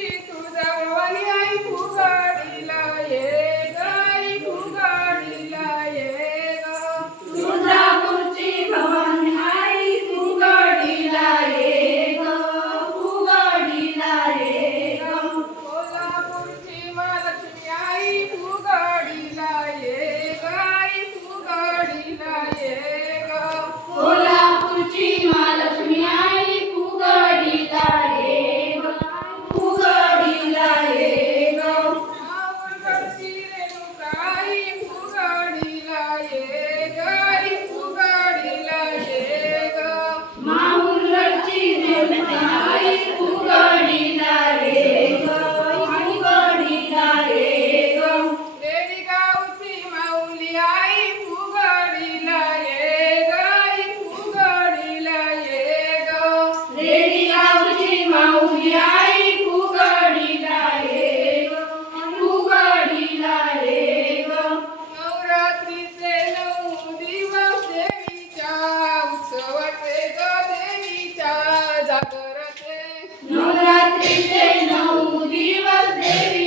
siku za mwaliyo माऊली आई फुगडीला रे फुगडीला रे नवरात्रीचे नऊ दिवस देवीच्या उत्सवाचे ग देवीच्या जागरते नवरात्रीचे नऊ दिवस देवी